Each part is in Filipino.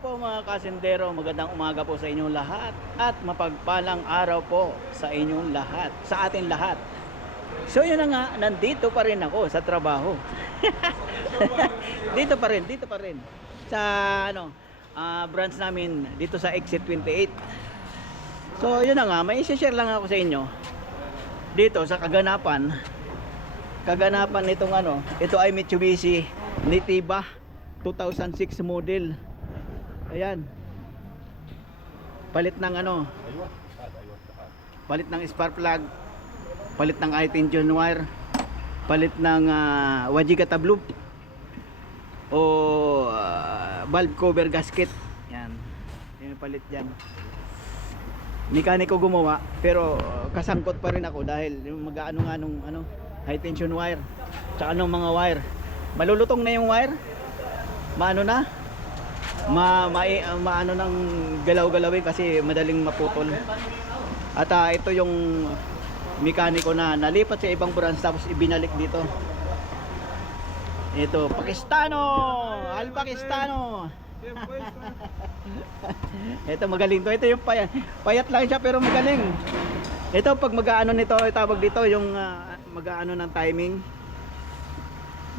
po mga kasendero, magandang umaga po sa inyong lahat at mapagpalang araw po sa inyong lahat, sa atin lahat. So yun na nga, nandito pa rin ako sa trabaho. dito pa rin, dito pa rin. Sa ano, ah, branch namin dito sa Exit 28. So yun na nga, may share lang ako sa inyo. Dito sa kaganapan, kaganapan nitong ano, ito ay Mitsubishi Nitiba 2006 model. Ayan. Palit ng ano, palit ng spark plug, palit ng i-tension wire, palit ng uh, Wajika tabloop o ah, valve cover gasket. Yan. Yan palit diyan. Mekaniko gumawa pero ah, kasangkot pa rin ako dahil yung mag-ano nga nung ano, high tension wire tsaka nung mga wire. Malulutong na yung wire. Maano na? Ma, ma, ah, maano nang galaw-galawin kasi madaling maputol. At ah, ito yung mekaniko na nalipat sa ibang branch tapos ibinalik dito. Ito, Pakistano! Al Pakistano! ito magaling to. Ito yung payat. Payat lang siya pero magaling. Ito pag mag-aano nito, tawag dito yung ah, mag-aano ng timing.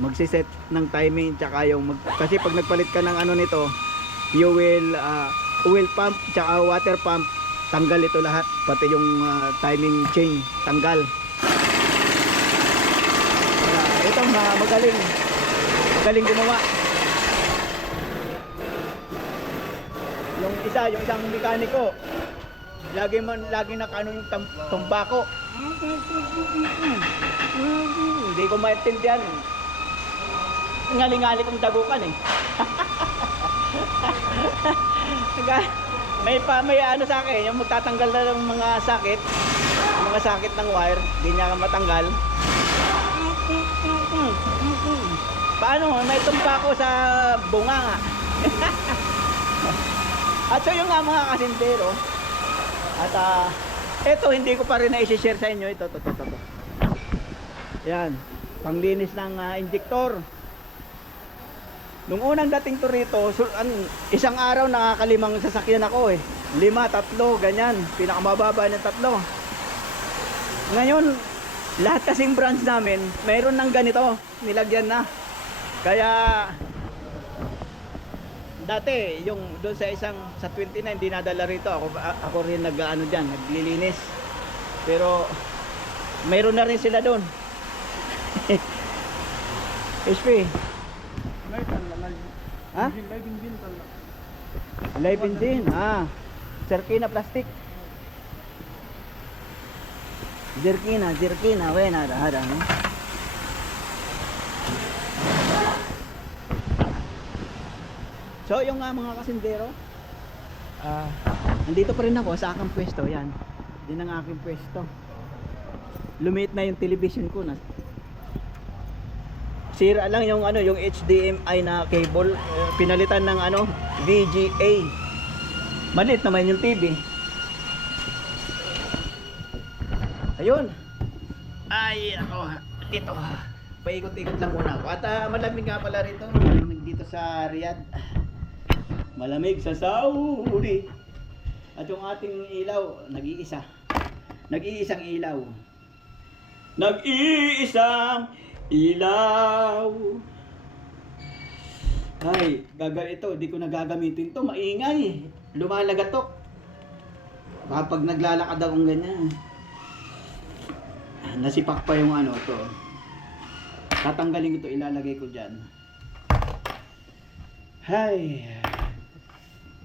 Magsiset ng timing tsaka yung mag, kasi pag nagpalit ka ng ano nito, will ah, oil pump tsaka water pump tanggal ito lahat pati yung ah, timing chain tanggal. Kaya ito mga magaling. Magaling gumawa. Yung isa, yung isang mekaniko, lagi man lagi nakano yung tam, tumbako. Hindi ko maintindihan. Ngali-ngali kong dagukan eh. May pa may ano sa akin, yung magtatanggal na ng mga sakit, mga sakit ng wire, hindi niya matanggal. Paano? May tumpa ko sa bunga nga. At so yung nga mga kasintero, at ah, ito hindi ko pa rin na-share sa inyo. Ito, ito, ito, ito. Yan, panglinis ng ah, injector. Nung unang dating to rito, so, an, isang araw nakakalimang sasakyan ako eh. Lima, tatlo, ganyan. Pinakamababa ng tatlo. Ngayon, lahat kasing branch namin, mayroon ng ganito, nilagyan na. Kaya, dati, yung doon sa isang, sa 29, dinadala rito. Ako, ako rin nag-ano dyan, naglilinis. Pero, mayroon na rin sila doon. HP, Ha? Live engine. Ah. Jerkina plastic. Jerkina, jerkina. Buena, ada, ada. No? So, yung nga mga kasindero, ah, nandito pa rin ako sa aking pwesto. Yan. Yan ang aking pwesto. Lumit na yung television ko na sira lang yung ano yung HDMI na cable. Eh, pinalitan ng ano VGA maliit naman yung TV ayun. Ay ako dito. Paikot-ikot lang muna ako. At ah, malamig nga pala rito. Malamig dito sa Riyadh. Malamig sa Saudi. At yung ating ilaw nag-iisa. Nag-iisang ilaw. Nag-iisang ilaw. Ay, gagal ito. Di ko nagagamitin to. Maingay. Lumalagatok. Baka pag naglalakad akong ganyan. Nasipak pa yung ano to. Tatanggalin ko to. Ilalagay ko dyan. Hay.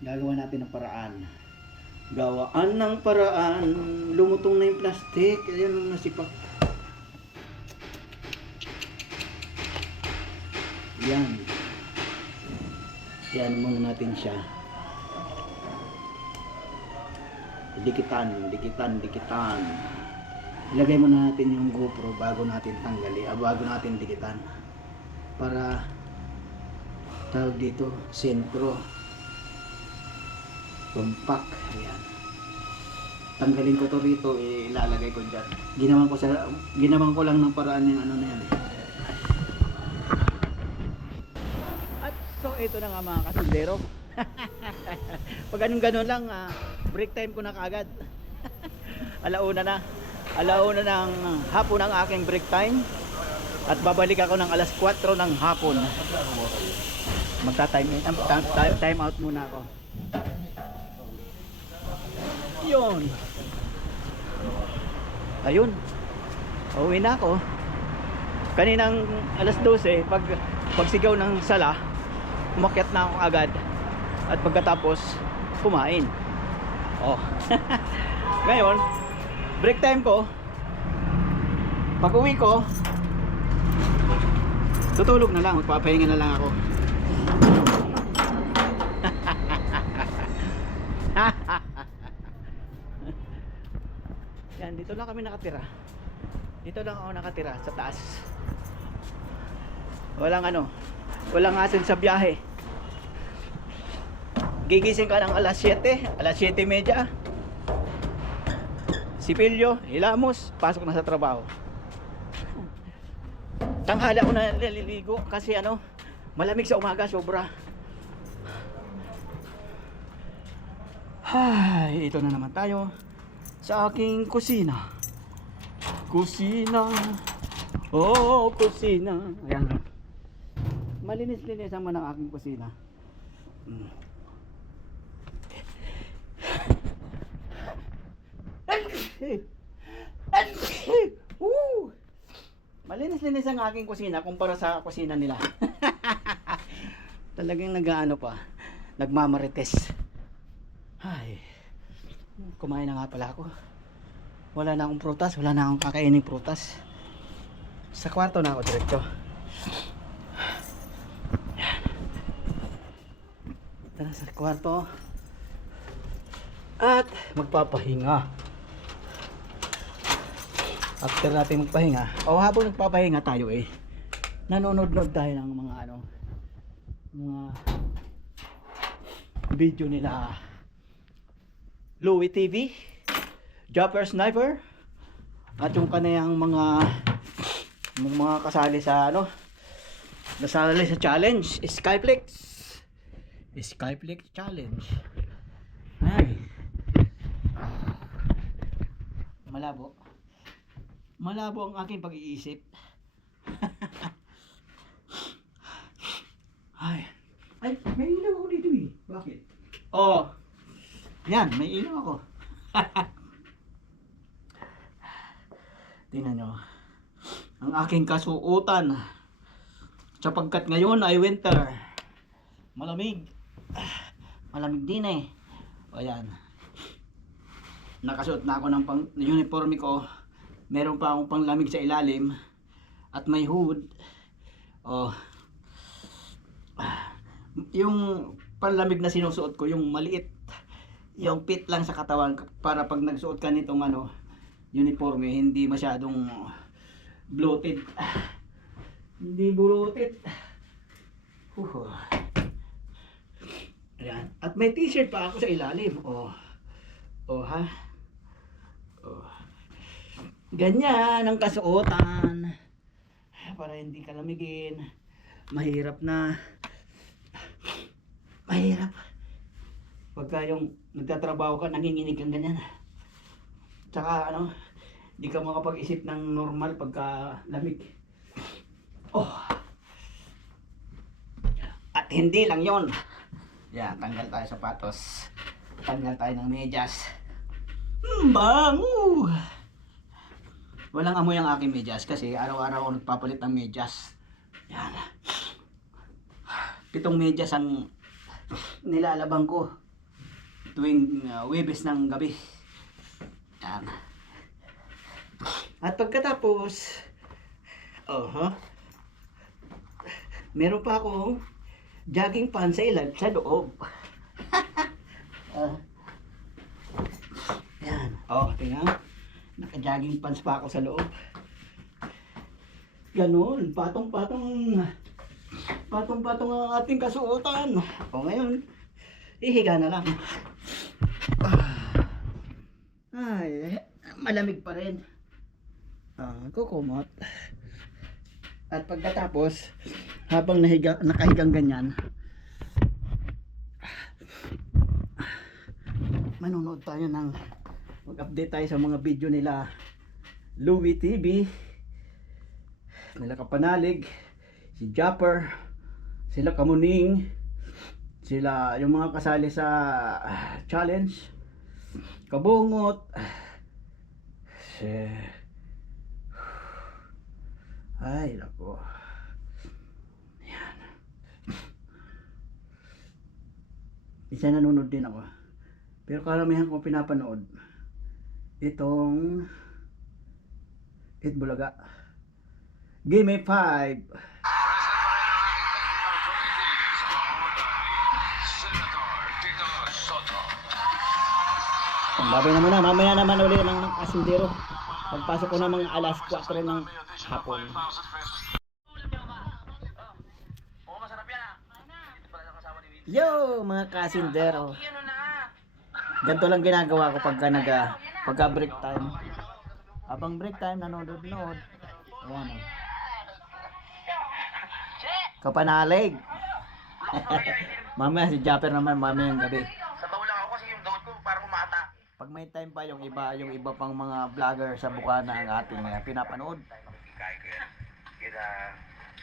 Gagawa natin ng paraan. Gawaan ng paraan. Lumutong na yung plastic. Ayan nasipak. Yan. Yan muna natin siya. Dikitan, dikitan, dikitan. Ilagay muna natin yung GoPro bago natin tanggali, ah, bago natin dikitan. Para tawag dito, sentro. Compact. Ayan. Tanggalin ko to rito, ilalagay ko dyan. Ginawan ko sa ginawan ko lang ng paraan yung ano na yan eh. At so ito na nga mga kasundero. Pag ganun ganun lang, ah, break time ko na kaagad. Alauna na. Alauna ng hapon ang aking break time. At babalik ako ng alas 4 ng hapon. Magta-time um, time, time- time out muna ako. Yun. Ayun. Uwi na ako. Kaninang alas 12, pag pagsigaw ng sala, umakyat na ako agad. At pagkatapos, kumain. Oh. Ngayon, break time ko. Pag uwi ko, tutulog na lang, magpapahinga na lang ako. Yan, dito lang kami nakatira. Dito lang ako nakatira sa taas. Walang ano, walang asin sa biyahe. Gigising ka ng alas 7, alas 7 media. Sipilyo, hilamos, pasok na sa trabaho. Tanghali ako na naliligo kasi ano, malamig sa umaga, sobra. Ay, ito na naman tayo sa aking kusina. Kusina. Oh, kusina. Ayan. Malinis-linis naman ang aking kusina. Mm. Malinis-linis ang aking kusina kumpara sa kusina nila. Talagang nag-ano pa, nagmamarites. Ay, kumain na nga pala ako. Wala na akong prutas, wala na akong kakainin prutas. Sa kwarto na ako diretso. Tara sa kwarto. At magpapahinga. After natin magpahinga, o habang nagpapahinga tayo eh, nanonood-nood tayo ng mga ano, mga video nila Louie TV, Jumper Sniper, at yung kanayang mga mga kasali sa ano, nasali sa challenge, Skyflex. Skyflex challenge. Ay. Malabo. Malabo ang aking pag-iisip. Ay. Ay, may ilaw ako dito eh. Bakit? Oh. Yan, may ilaw ako. Tingnan nyo. Ang aking kasuotan. Sapagkat ngayon ay winter. Malamig. Malamig din eh. O yan. Nakasuot na ako ng pang, uniforme ko. Meron pa akong panglamig sa ilalim. At may hood. Oh. Yung panlamig na sinusuot ko, yung maliit. Yung fit lang sa katawan para pag nagsuot ka nitong ano, uniforme, hindi masyadong bloated. Hindi bloated. Huh. Ayan. At may t-shirt pa ako sa ilalim. Oh. Oh ha. Oh. Ganyan ang kasuotan. Para hindi ka lamigin. Mahirap na. Mahirap. Pagka yung nagtatrabaho ka, nanginginig kang ganyan. Tsaka ano, hindi ka makapag-isip ng normal pagka lamig. Oh. At hindi lang yon. Yan, tanggal tayo sapatos. Tanggal tayo ng medyas. Hmm, bango! Walang amoy ang aking medyas kasi araw-araw ako nagpapalit ng medyas. Yan. Pitong medyas ang nilalabang ko tuwing uh, Webes ng gabi. Yan. At pagkatapos, oh, huh? meron pa akong jogging pants sa ilan sa loob. Ah. yan. Oh, tingnan. Naka-jogging pants pa ako sa loob. Ganun, patong-patong patong-patong ang ating kasuotan. O ngayon, ihiga na lang. Ah. Ay, malamig pa rin. Ah, kukumot. At pagkatapos, habang nahiga, nakahigang ganyan, manonood tayo ng mag-update tayo sa mga video nila. Louie TV nila Kapanalig si Japper sila Kamuning sila yung mga kasali sa ah, challenge Kabungot si ay nako yan isa nanonood din ako pero karamihan kong pinapanood itong It Bulaga Give me 5 Ang babay naman na, mamaya naman uli ng asindero. Pagpasok ko na mga alas 4 ng hapon. Yo, mga kasindero. Ganito lang ginagawa ko pagka nag pagka break time. Habang break time nanonood-nood. Ayan oh. Kapanalig. mamaya si Japper naman mamaya yung gabi. Sabaw lang ako kasi yung daot ko parang umata. Pag may time pa yung iba, yung iba pang mga vlogger sa Bukana ang ating uh, pinapanood. Kaya. Kaya,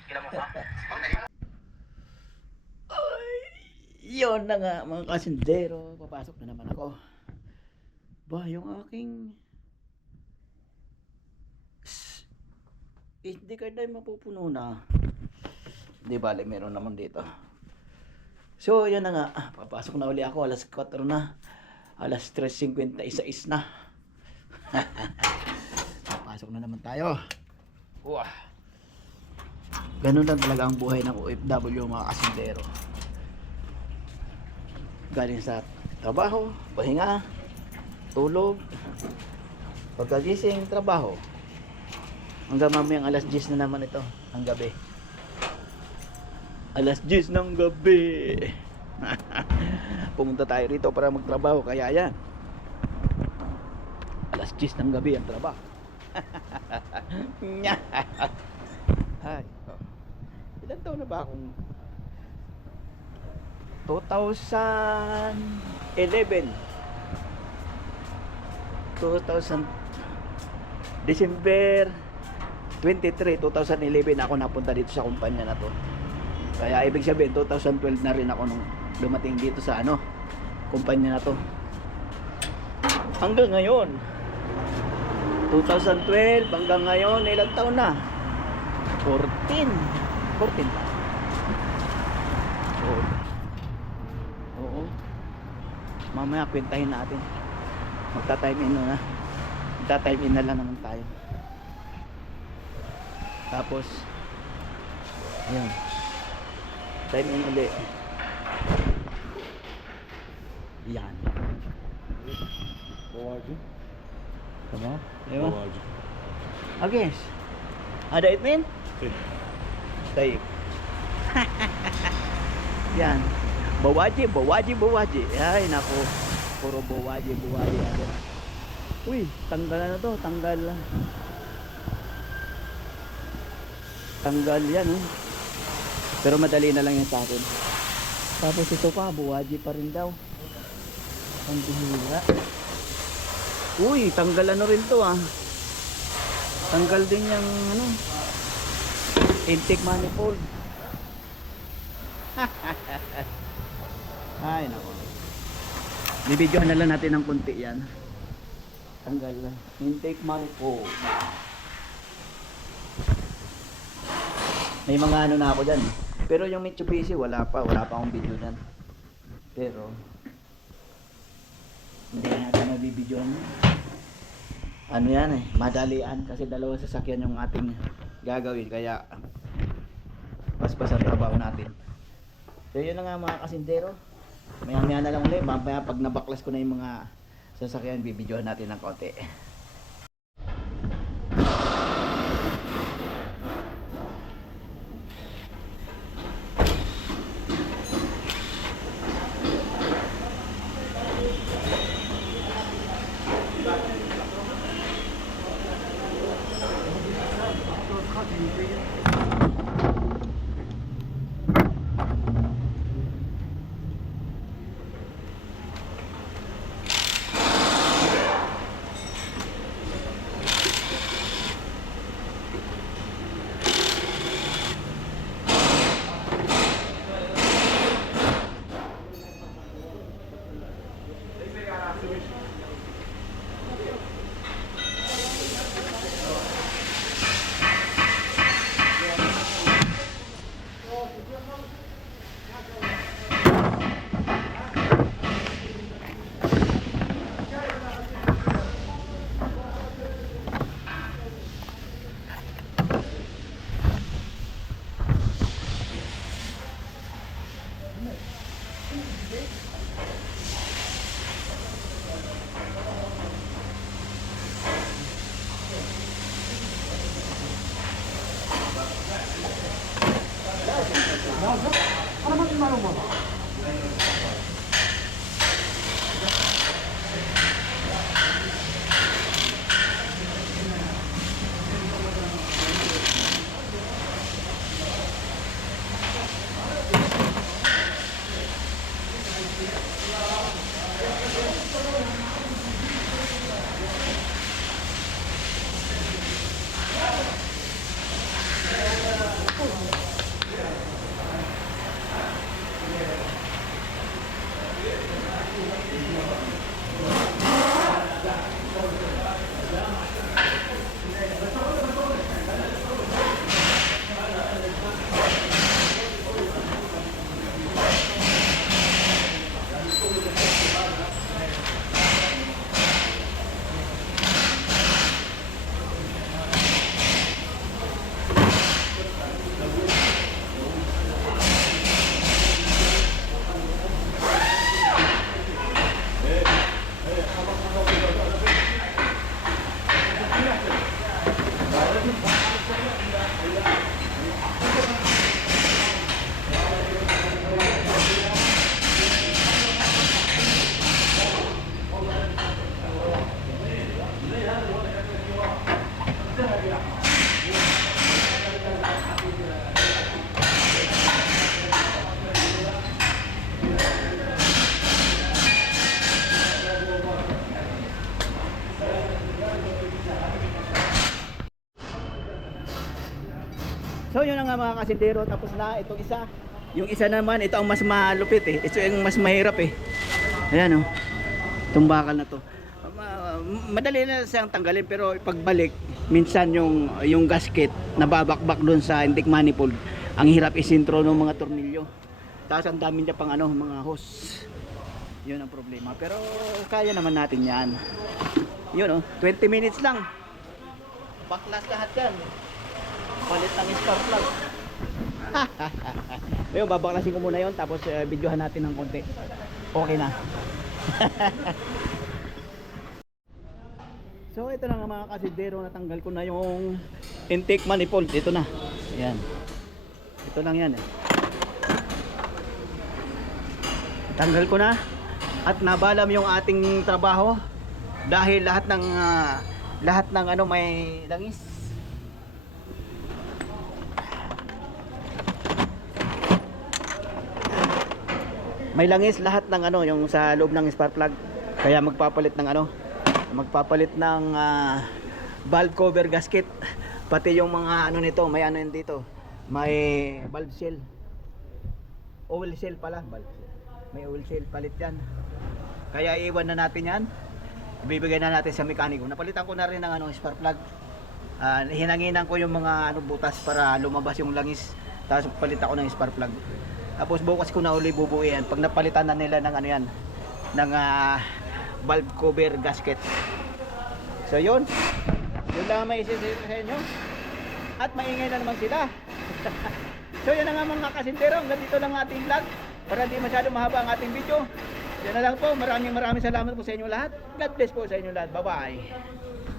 kila mo pa. Yun na nga mga kasindero. Papasok na naman ako. Ba, yung aking... SD card ay mapupuno na. Di bale, meron naman dito. So, yun na nga. Papasok na uli ako. Alas 4 na. Alas 3.56 na. Papasok na naman tayo. Wah. Ganun lang talaga ang buhay ng OFW mga kasindero. Galing sa trabaho, pahinga, tulog, pagkagising, trabaho. Hanggang mamayang alas 10 na naman ito, ang gabi. Alas 10 ng gabi. Pumunta tayo rito para magtrabaho, kaya yan. Alas 10 ng gabi ang trabaho. Ay. oh. Ilan taon na ba akong 2011 2000 December 23, 2011 ako napunta dito sa kumpanya na to. Kaya ibig sabihin 2012 na rin ako nung dumating dito sa ano, kumpanya na to. Hanggang ngayon 2012 hanggang ngayon ilang taon na? 14 14 ba? Mamaya kwentahin natin. Magta-time in na. Magta-time in na lang naman tayo. Tapos ayun. Time in uli. Yan. Tamam. Eyvah. Babacım. Agis. Ada admin? Tayyip. Tayyip. Yan. Bawaji, bawaji, bawaji. Ay, nako. Puro bawaji. agad. Uy, tanggal na to. Tanggal. Tanggal yan, oh. Pero madali na lang yan sa akin. Tapos ito pa, bawaji pa rin daw. Ang bihira. Uy, tanggal ano rin to, ah. Tanggal din yung, ano, intake manifold. Ay, nako. Bibidyohan na lang natin ng kunti yan. Tanggal lang. Intake manifold. May mga ano na ako dyan. Pero yung Mitsubishi, wala pa. Wala pa akong video dyan. Pero, hindi natin nabibidyohan. Ano yan eh, madalian. Kasi dalawa sasakyan yung ating gagawin. Kaya, paspas ang trabaho natin. So yun na nga mga kasindero. Maya maya na lang ulit. Mamaya pag nabaklas ko na yung mga sasakyan, bibidyohan natin ng konti. Nga mga kasindero, tapos na itong isa. Yung isa naman, ito ang mas malupit eh. Ito yung mas mahirap eh. Ayan oh. Itong bakal na to. Ma- madali na siyang tanggalin pero pagbalik, minsan yung yung gasket nababakbak doon sa intake manifold. Ang hirap isintro ng mga tornilyo. Tapos ang dami niya pang ano, mga hose. Yun ang problema. Pero kaya naman natin yan. Yun oh, 20 minutes lang. Baklas lahat yan. Palit ng spark plug. Ayun, babaklasin ko muna yon tapos uh, videohan natin ng konti. Okay na. so ito na nga mga kasidero, natanggal ko na yung intake manifold. Ito na. Ayan. Ito lang yan eh. Tanggal ko na at nabalam yung ating trabaho dahil lahat ng ah, lahat ng ano may langis may langis lahat ng ano yung sa loob ng spark plug. Kaya magpapalit ng ano magpapalit ng ah, valve cover gasket. Pati yung mga ano nito may ano yun dito may valve seal oil seal pala valve seal. may oil seal palit yan. Kaya iwan na natin yan. Ibibigay na natin sa mekaniko. Napalitan ko na rin ng ano spark plug. Ah, hinanginan ko yung mga ano butas para lumabas yung langis. Tapos palitan ko ng spark plug tapos bukas ko na uli bubuuin pag napalitan na nila ng ano yan ng ah, valve cover gasket. So yun. Yun lang ang may isisip sa inyo. At maingay na naman sila. So yun na nga mga kasintero. Hanggang dito lang ang ating vlog. Para hindi masyado mahaba ang ating video. Yan na lang po. Maraming maraming salamat po sa inyo lahat. God bless po sa inyo lahat. Bye bye